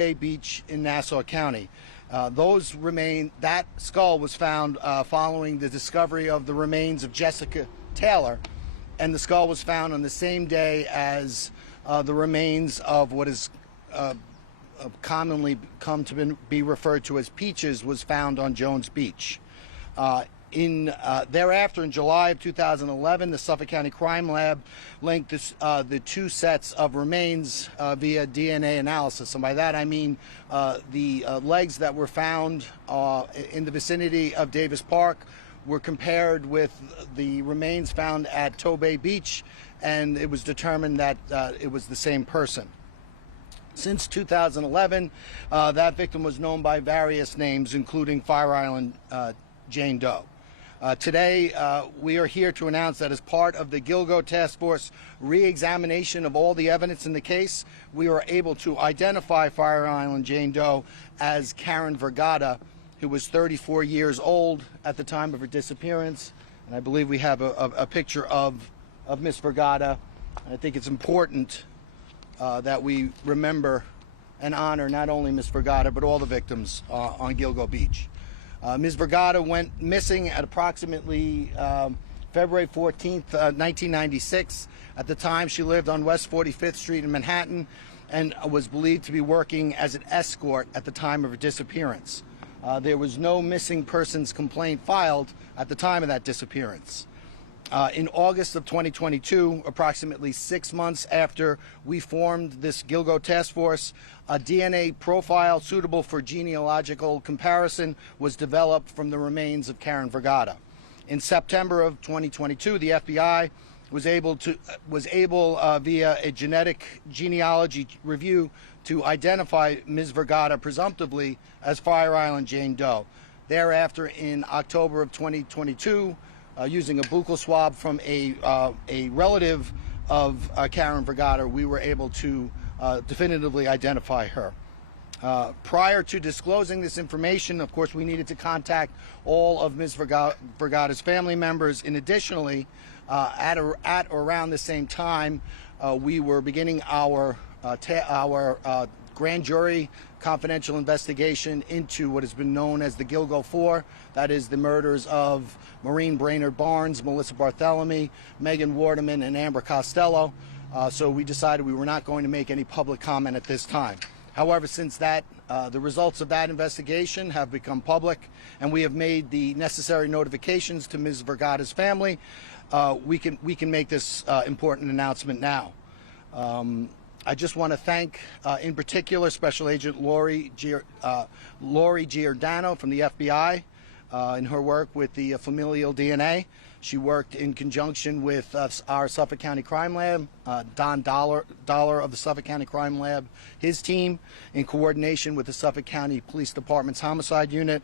Beach in Nassau County. That skull was found following the discovery of the remains of Jessica Taylor, and the skull was found on the same day as the remains of what is commonly come to be referred to as Peaches was found on Jones Beach. Thereafter, in July of 2011, the Suffolk County Crime Lab linked the two sets of remains via DNA analysis. And by that I mean the legs that were found in the vicinity of Davis Park were compared with the remains found at Tobay Beach, and it was determined that it was the same person. Since 2011, that victim was known by various names, including Fire Island Jane Doe. Today, we are here to announce that as part of the Gilgo Task Force re-examination of all the evidence in the case, we were able to identify Fire Island Jane Doe as Karen Vergata, who was 34 years old at the time of her disappearance. And I believe we have a picture of Miss Vergata. I think it's important that we remember and honor not only Miss Vergata, but all the victims on Gilgo Beach. Ms. Vergata went missing at approximately February 14th, 1996. At the time, she lived on West 45th Street in Manhattan and was believed to be working as an escort at the time of her disappearance. There was no missing persons complaint filed at the time of that disappearance. In August of 2022, approximately 6 months after we formed this Gilgo Task Force, a DNA profile suitable for genealogical comparison was developed from the remains of Karen Vergata. In September of 2022, the FBI was able via a genetic genealogy review to identify Ms. Vergata presumptively as Fire Island Jane Doe. Thereafter, in October of 2022, using a buccal swab from a relative of Karen Vergata, we were able to definitively identify her. Prior to disclosing this information, of course, we needed to contact all of Ms. Vergata's family members. And additionally, at or around the same time, we were beginning our grand jury confidential investigation into what has been known as the Gilgo 4. That is the murders of Maureen Brainerd Barnes, Melissa Barthelemy, Megan Waterman, and Amber Costello. So we decided we were not going to make any public comment at this time. However, since that, the results of that investigation have become public, and we have made the necessary notifications to Ms. Vergata's family, we can make this important announcement now. I just want to thank, in particular, Special Agent Lori Giordano from the FBI in her work with the familial DNA. She worked in conjunction with our Suffolk County Crime Lab, Don Dollar of the Suffolk County Crime Lab, his team, in coordination with the Suffolk County Police Department's Homicide Unit.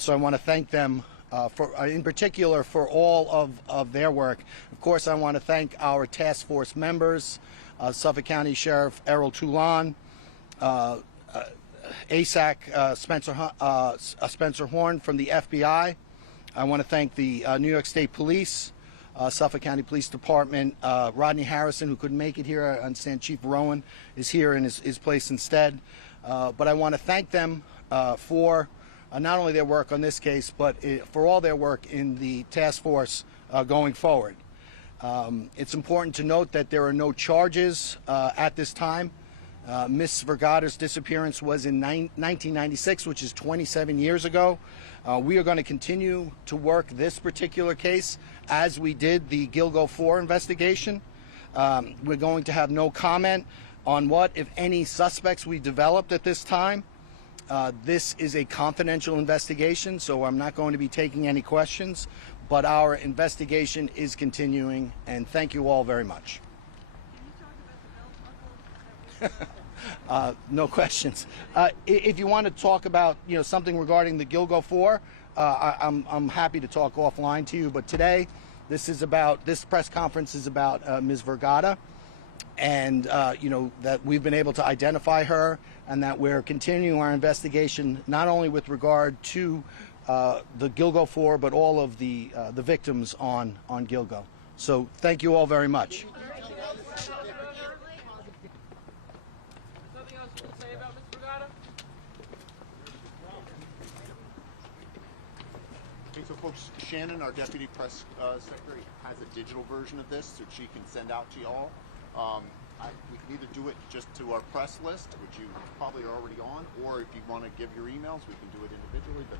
So I want to thank them in particular for all of their work. Of course, I want to thank our task force members, Suffolk County Sheriff Errol Toulon, ASAC Spencer Horn from the FBI. I want to thank the New York State Police, Suffolk County Police Department, Rodney Harrison, who couldn't make it here. I understand Chief Rowan is here in his place instead. But I want to thank them for not only their work on this case, but for all their work in the task force going forward. It's important to note that there are no charges at this time. Ms. Vergata's disappearance was in 1996, which is 27 years ago. We are going to continue to work this particular case as we did the Gilgo 4 investigation. We're going to have no comment on what, if any, suspects we developed at this time. This is a confidential investigation, so I'm not going to be taking any questions, but our investigation is continuing, and thank you all very much. No questions. If you want to talk about something regarding the Gilgo 4, I'm happy to talk offline to you. But today, this press conference is about Ms. Vergata, and that we've been able to identify her, and that we're continuing our investigation not only with regard to the Gilgo 4, but all of the victims on Gilgo. So thank you all very much. Nothing else you can say about Ms. Vergata? Hey, so folks, Shannon, our deputy press secretary, has a digital version of this that she can send out to y'all. We can either do it just to our press list, which you probably are already on, or if you want to give your emails, we can do it individually. But